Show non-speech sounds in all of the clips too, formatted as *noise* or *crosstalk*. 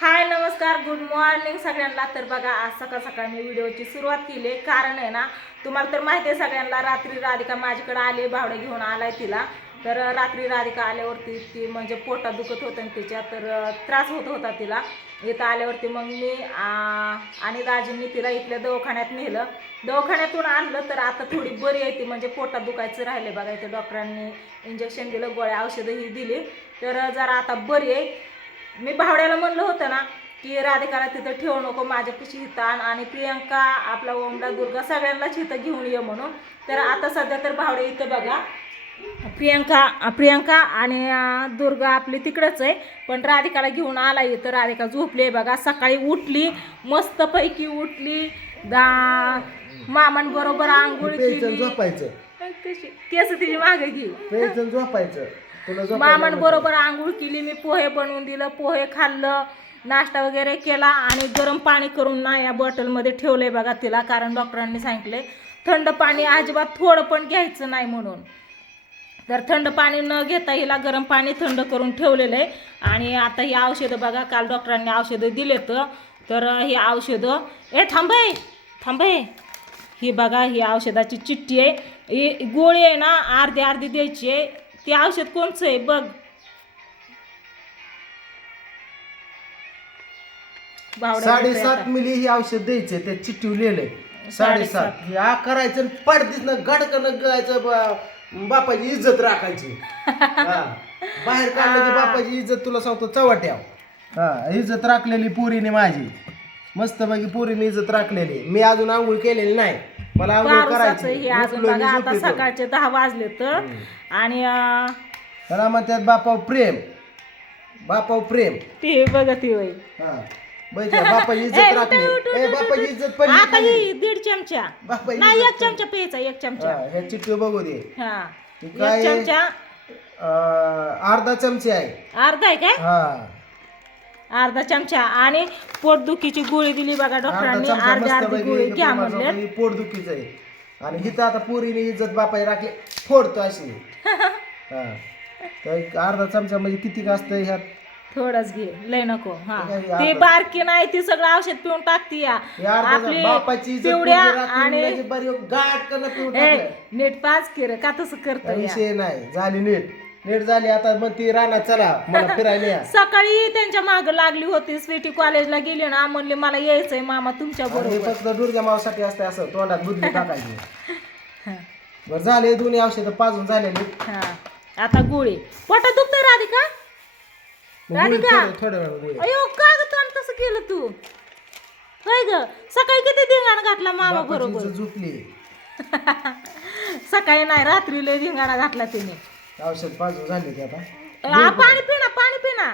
हाय नमस्कार good morning सगळ्यांना. तर बघा आज सकाळ सकाळ मी व्हिडिओची सुरुवात केली. आहे. कारण आहे ना तुम्हाला तर माहिती आहे सगळ्यांना रात्री राधिका माझ्याकडे आली भावडे घेऊन आलाय तिला. तर रात्री राधिका आल्यावरती ती म्हणजे पोटात दुखत होतं तिच्या तर त्रास होत होता तिला. इथं आल्यावरती मग मी आणि राजींनी तिला इथल्या दवाखान्यात नेलं. दवाखान्यातून आणलं तर आता थोडी बरी आहे ती. म्हणजे पोटात दुखायचं राहिले बघा. इथं डॉक्टरांनी इंजेक्शन दिलं गोळ्या औषधंही दिली. तर जरा आता बरी आहे. मी भावड्याला म्हणलं होतं ना की राधिकाला तिथं ठेवू नको माझ्यापाशी इथं आण आणि प्रियंका आपला ओमला दुर्गा सगळ्यांनाच इथं घेऊन ये म्हणून. तर आता सध्या तर भावडे इथं बघा. प्रियंका प्रियंका आणि दुर्गा आपली तिकडंच आहे पण राधिकाला घेऊन आला इथं. राधिका झोपली आहे बघा. सकाळी उठली मस्तपैकी उठली दा मामांबरोबर आंघोळ केली. कशी केस तिची मागे घे. प्यायचं झोपायचं. मामान बरोबर आंघोळ केली मी पोहे बनवून दिलं पोहे खाल्लं नाश्ता वगैरे केला आणि गरम पाणी करून ना या बॉटलमध्ये ठेवलंय बघा तिला कारण डॉक्टरांनी सांगितले थंड पाणी अजिबात थोडं पण घ्यायचं नाही म्हणून. तर थंड पाणी न घेता हिला गरम पाणी थंड करून ठेवलेलं आहे. आणि आता ही औषधं बघा काल डॉक्टरांनी औषधं दिलेत. तर ही औषधं ए थांबय थांबय ही बघा ही औषधाची चिठ्ठी आहे. ही गोळी आहे ना अर्धी अर्धी द्यायची आहे. ते औषध कोणचं आहे? बघ. साडेसात मिली ही औषध द्यायचे ते चिठ्ठी लिहिलंय साडेसात. हे आ करायचं पडतीस ना गडकन गळायचं बापाची इज्जत राखायची. बाहेर काढलं की बापाची इज्जत तुला सांगतो चवट्याव हा इज्जत राखलेली पोरीने माझी. मस्त पैकी पोरीने इज्जत राखलेली. मी अजून आंघोळ केलेली नाही. मला आंघोळ पारुसाचं करायची. हे अजून उठलो मी बघा आता झोपेतून. सकाळचे दहा वाजले तर. आणि त्याला म्हणतात बापाव प्रेम. बापाव प्रेम. ते बघत होय हा. बैठा बापाची *laughs* ए, इज्जत उठ, राखली उठ, उठ, ए उठ, बापाची. इज्जत आता. ही दीड चमचा. बापाची नाही एक चमचा प्यायचा एक चमचा. हा, चिठ्ठी बघू दे. हा. ती एक काय? चमचा. अं, अर्धा चमचे आहे. अर्धा आहे काय? हा. अर्धा चमचा आणि पोटदुखीची गोळी दिली बघा डॉक्टरांनी चमचा अर्धी अर्धी गोळी घ्या माझं म्हणले. काही पोटदुखीचं आहे. आणि हिथं आता पोरीने इज्जत बापाई राखली. फोडतो अशी. *laughs* हा. तर एक अर्धा चमचा म्हणजे किती का असतं ह्यात? थोडंच घे. लय नको. हा. हे ती अर्धा- बारकी नाही ती सगळं औषध पिऊन टाकती या. हे अर्धा आपली बापाची इज्जत पिवड्या पोरगी राखली आणि म्हणजे बरी गाठ करणं पिऊन ए टाकलं. नीट पाच किर का तसं करतो या? विषय नाही. झाली नीट. नीट झाली आता मग ती रानात चला मला *laughs* फिरायला या. सकाळी त्यांच्या माग लागली होती स्वीटी कॉलेजला गेली ना म्हणली मला यायचंय मामा तुमच्या आणि हे बरोबर. फक्त दुर्गा मावसाठी असते असं तोंडात बुद्धी *laughs* टाकायची. बरं झाले दोन्ही औषधं पाजून झालेली. हा. आता गोळी. पोटात दुखतंय राधिका? मग गोळी राधिका? थोडं- थोड्या वेळ गोळी अयो का ग तोंड तसं केलं तू? होय ग सकाळी किती धिंगाणा घातला मामा बापाची बरोबर? झोपली *laughs* सकाळी नाही रात्री लय धिंगाणा घातला तिने. औषध पाजून झाले ते आता. आ, पाणी पिना पाणी पिना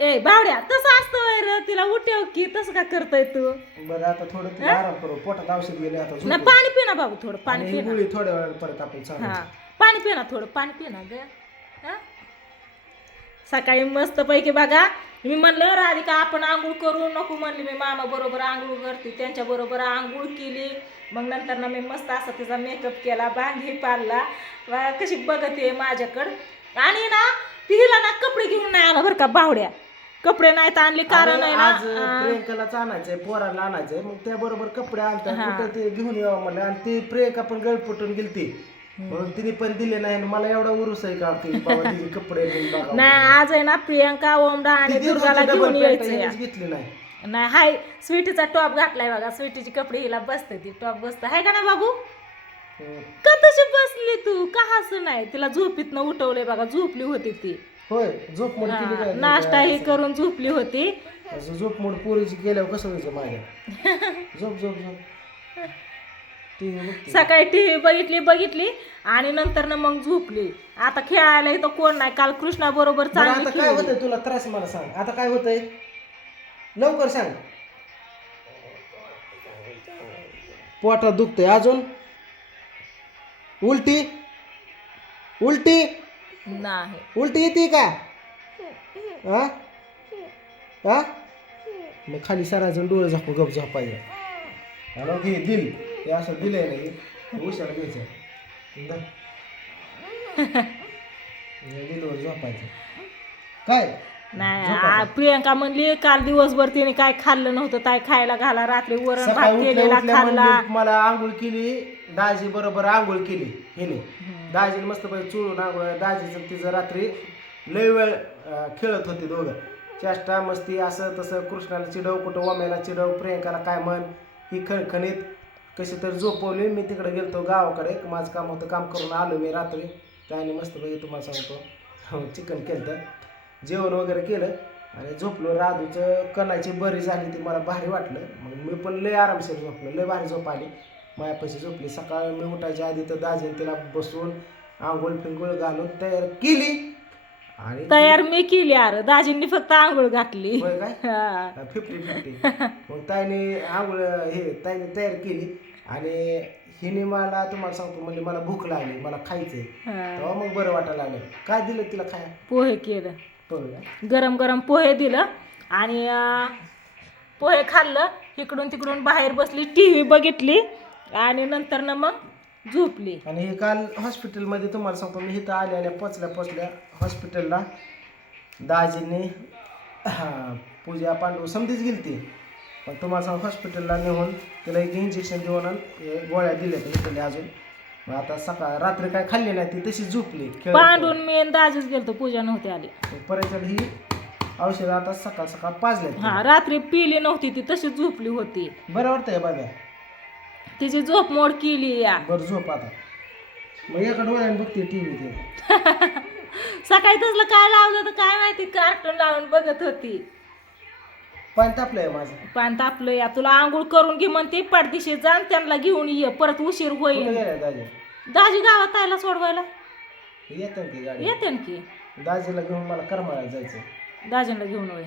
ए बावड्या तसं असतं वय रे तिला उठव की तसं का करतोय तू? बरं आता थोडं तिला आराम करू पोटात औषध गेले आता झोपू. ना पाणी पिना बाबू थोडं आणि पाणी. ही पिना गोळी थोड्या वेळ परत आपण चालू. हा पाणी पिना थोडं पाणी पिना ग. हा? सकाळी मस्त पैकी बघा मी म्हणलं राधिका आपण आंघोळ करू नको म्हणली मी. मामा बरोबर आंघोळ करते त्यांच्या बरोबर आंघोळ केली. मग नंतर ना मी मस्त असा तिचा मेकअप केला बांधी पाडला. कशी बघते माझ्याकडं. आणि ना तिला ना कपडे घेऊन नाही आला बरं का बावड्या. कपडे नाहीत आणले कारण आहे ना प्रियंकालाच आणायचंय पोराला आणायचंय. मग त्या बरोबर कपडे आणतात कुठं ते घेऊन यावं म्हणलं. आणि ती प्रियंका पण गळपटून गेलती. म्हणून तिने पण दिले नाही आणि मला एवढा उरुस आहे का की बाबा तिने कपडे घेऊन बघावं. नाही आज आहे ना प्रियंका ओमडा आणि दुर्गाला घेऊन यायचं घेतली नाही. नाही हाय स्वीटीचा टॉप घातलाय बघा. स्वीटीची कपडे हिला बसते ती टॉप बसत. आहे का ना बाबू. का तशी बसली तू? का हसू नाही? तिला झोपीतनं उठवलंय बघा झोपली होती ती. होय झोप मोड केली काय? नाश्ता ही करून झोपली होती. असं झोप मोड पोरीची केल्यावर कसं व्हायचं माझ्या *laughs* झोप झोप झोप. सकाळी टीव्ही बघितली बघितली आणि नंतर ना मग झोपली. आता खेळायला इथं कोण नाही. काल कृष्णा बरोबर बरं चांगली आता काय खेळली. होतंय तुला? त्रास मला सांग. आता काय होतंय? लवकर सांग. पोटात दुखतंय अजून? उलटी? उलटी? नाही. उलटी येते का? हा हा मग खाली सरायचं डोळे झापू गप झोपायचं. हॅलो घे दिल. असं दिलंय नाही हुशार घ्यायचं. दिलवर झोपायचं. काय? नाही प्रियंका म्हणली काल दिवसभर तिने काय खाल्लं नव्हतं काय खायला घाला रात्री वरण भात केलेला खाल्ला. मला आंघोळ केली दाजी बरोबर आंघोळ केली. हिने दाजीने मस्त पैकी चुळून आंघोळ दाजीचं तिचं रात्री लय वेळ खेळत होते दोघं. चेष्टा मस्ती असं तसं कृष्णाला चिडव कुठं ओम्याला चिडव प्रियंकाला काय म्हण ही खणखणीत कशी तर झोपवली मी तिकडे गेलतो गावाकडे. माझं काम होतं काम करून आलो मी रात्री. त्याने मस्तपैकी तुम्हाला सांगतो. हो, चिकन केलं जेवण वगैरे केलं आणि झोपलो. राधूचं कणाची बरी झाली ती मला भारी वाटलं. मग मी पण लय आरामशीर झोपलो लय भारी झोप आली. मायापाशी झोपली. सकाळी मी उठायच्या आधी तर दाजीने तिला बसून आंघोळ फिंगोळ घालून तयार केली. आणि तयार मी केली अरे दाजींनी फक्त आंघोळ घातली. होय काय? हा. फिफ्टी फिफ्टी मग ताईने आंघोळ हे ताईने तयार केली. आणि हिने मला तुम्हाला सांगतो म्हणजे मला भूक लागली मला खायचंय. हा. तेव्हा मग बरं वाटायला लागलं. काय दिलं तिला खाया पोहे केलं. काय? गरम गरम पोहे दिलं. आणि अं, पोहे खाल्लं. इकडून तिकडून बाहेर बसली टी व्ही बघितली. आणि नंतर ना मग झोपली. आणि हे काल हॉस्पिटलमध्ये तुम्हाला सांगतो मी इथं आल्या आल्या पोचल्या पोचल्या हॉस्पिटलला दाजींनी पूजा पांडू समधीच गेली ती पण तुम्हाला सांग हॉस्पिटलला नेऊन तिला एक इंजेक्शन देऊन गोळ्या दिल्या इकडे अजून. मग आता सकाळ रात्री काय खाल्ली नाही ती तशी झोपली. पांडून मी आणि दाजीच गेलतो पूजा नव्हती आली. परत ही औषधं आता सकाळ सकाळ पाजल्यात. हा रात्री पिली नव्हती ती तशी झोपली होती. बरं वाटतंय बाब्या तिची झोप मोड केली या. बरं झोप आता. मग एका डोळ्याने बघते टी व्ही ते. *laughs* सकाळी तसलं काय लावलं तर काय माहिती कार्टून लावून बघत होती. पाणी तापलंय माझं. पान तापलं या. तुला आंघोळ करून घे म्हणते पाठदिशी जा आणि त्यांना घेऊन ये परत उशीर कुठे होईल गेलाय दाजी? दाजी गावात आयला सोडवायला. येतं की गाडी? येते ना की. दाजीला घेऊन मला करमाळ्याला जायचं दाजींना घेऊन वय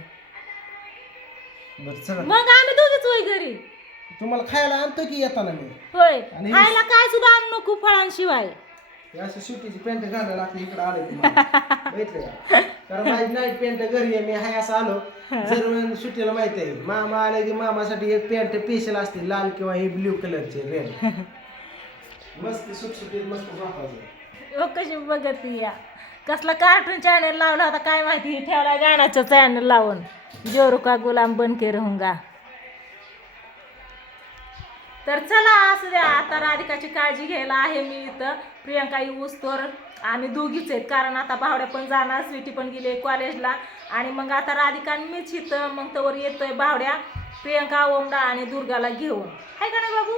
बरं चला. मग आम्ही दोघीच वय घरी. तुम्हाला खायला आणतो की येताना मी? होय. आणि- खायला काय सुद्धा आणू नको फळांशिवाय. हे असं सुट्टीची पॅन्ट घालायला लागते इकडे आले का? कारण माझी नाईट पॅन्ट घरी आहे मी हाय असं आलो. जर सुट्टीला माहिती आहे मामा आले की मामासाठी एक पॅन्ट स्पेशल असते लाल किंवा ही ब्ल्यू कलरची रेड मस्त सुटसुटीत मस्त वापरायचं हो कशी बघत या. कसला कार्टून चॅनल लावला होता काय माहिती ठेवला गाण्याचं चॅनल लावून. जोरू का गुलाम बन के रहूंगा. तर चला असू द्या आता राधिकाची काळजी घ्यायला आहे मी इथं. प्रियंका ऊस तर आम्ही दोघीच आहेत कारण आता भावड्या पण जाणार स्वीटी पण गेले कॉलेजला. आणि मग आता राधिका मीच इथं मग तवर येतोय भावड्या प्रियंका ओमडा आणि दुर्गाला घेऊन. आहे का ना बाबू?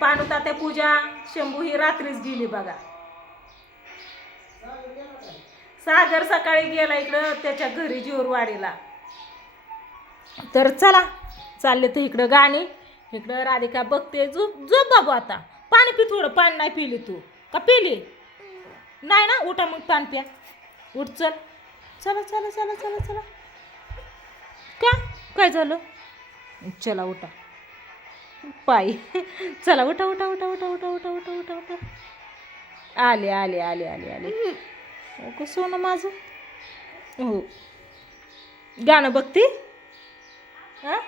पांडू तात्या पूजा शंभू ही रात्रीच गेली बघा. सागर सकाळी गेला इकडं त्याच्या घरी जोरवाडीला. तर चला चालले तर इकडं गाणी. इकडं राधिका बघते झोप झोप बाबू आता. पाणी पी थोडं पाणी नाही पिली तू. का पिली? नाही ना? उठा मग पाणी प्या. उठ चल. चला चला चला चला चला. का? काय झालं? चला उठा. पायी. चला उठा उठा उठा उठा उठा उठा उठा उठा उठा. आले आले आले आले आले. हो का सोनं माझं? हो. गाणं बघते? हां?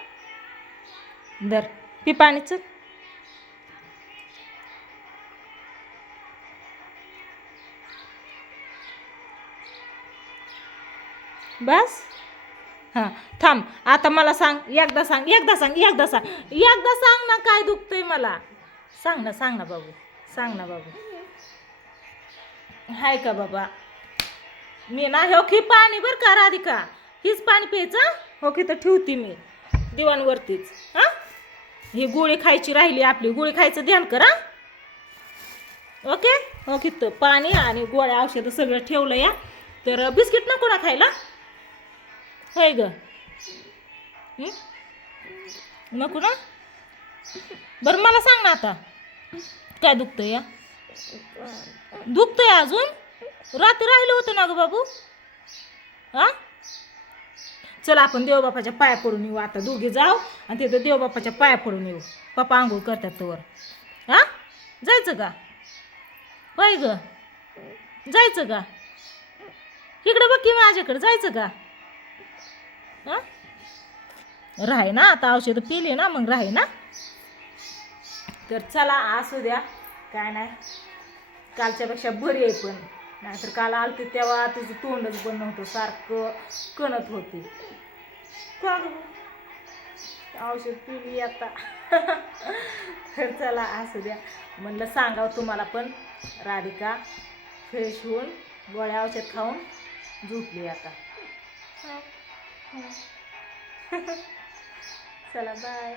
दर पी पाणीच बस? हां थांब. आता मला सांग एकदा सांग एकदा सांग एकदा सांग. एकदा सांग ना काय दुखतंय मला. सांग ना सांग ना बाबू. सांग ना बाबू. हाय का बाबा? मी ना हो की पाणी बरं का राधिका? हीच पाणी प्यायचं? हो की तर ठेवते मी. दिवाणवरतीच. हां? ही गोळी खायची राहिली आपली. गोळी खायचं ध्यान करा. ओके? ओके तर पाणी आणि गोळ्या औषधं सगळं ठेवलं या. तर बिस्किट नको ना खायला. होय ग. नको ना? बरं मला सांग ना आता. काय दुखतं या? दुखतंय अजून? रात्री राहिलं होतं ना ग बाबू? हा चला आपण देवबापाच्या पाया पडून येऊ. आता दोघे जाऊ आणि तिथं देवबापाच्या पाया पडून येऊ. पप्पा आंघोळ करतात तोवर. हा? जायचं का? होय ग. जायचं का? इकडं बघ की माझ्याकडे. जायचं का? हां? राही ना आता. औषधं पिले ना मग राही ना. तर चला असू द्या. काय नाही. कालच्यापेक्षा बरी आहे पण. नाहीतर काल आलते तेव्हा तिचं तोंडच बंद नव्हतं सारखं कणत होते? औषध पिली आता. तर चला असू द्या. म्हणलं सांगावं तुम्हाला पण. राधिका फ्रेश होऊन गोळ्या औषध खाऊन झोपली आता. *laughs* चला बाय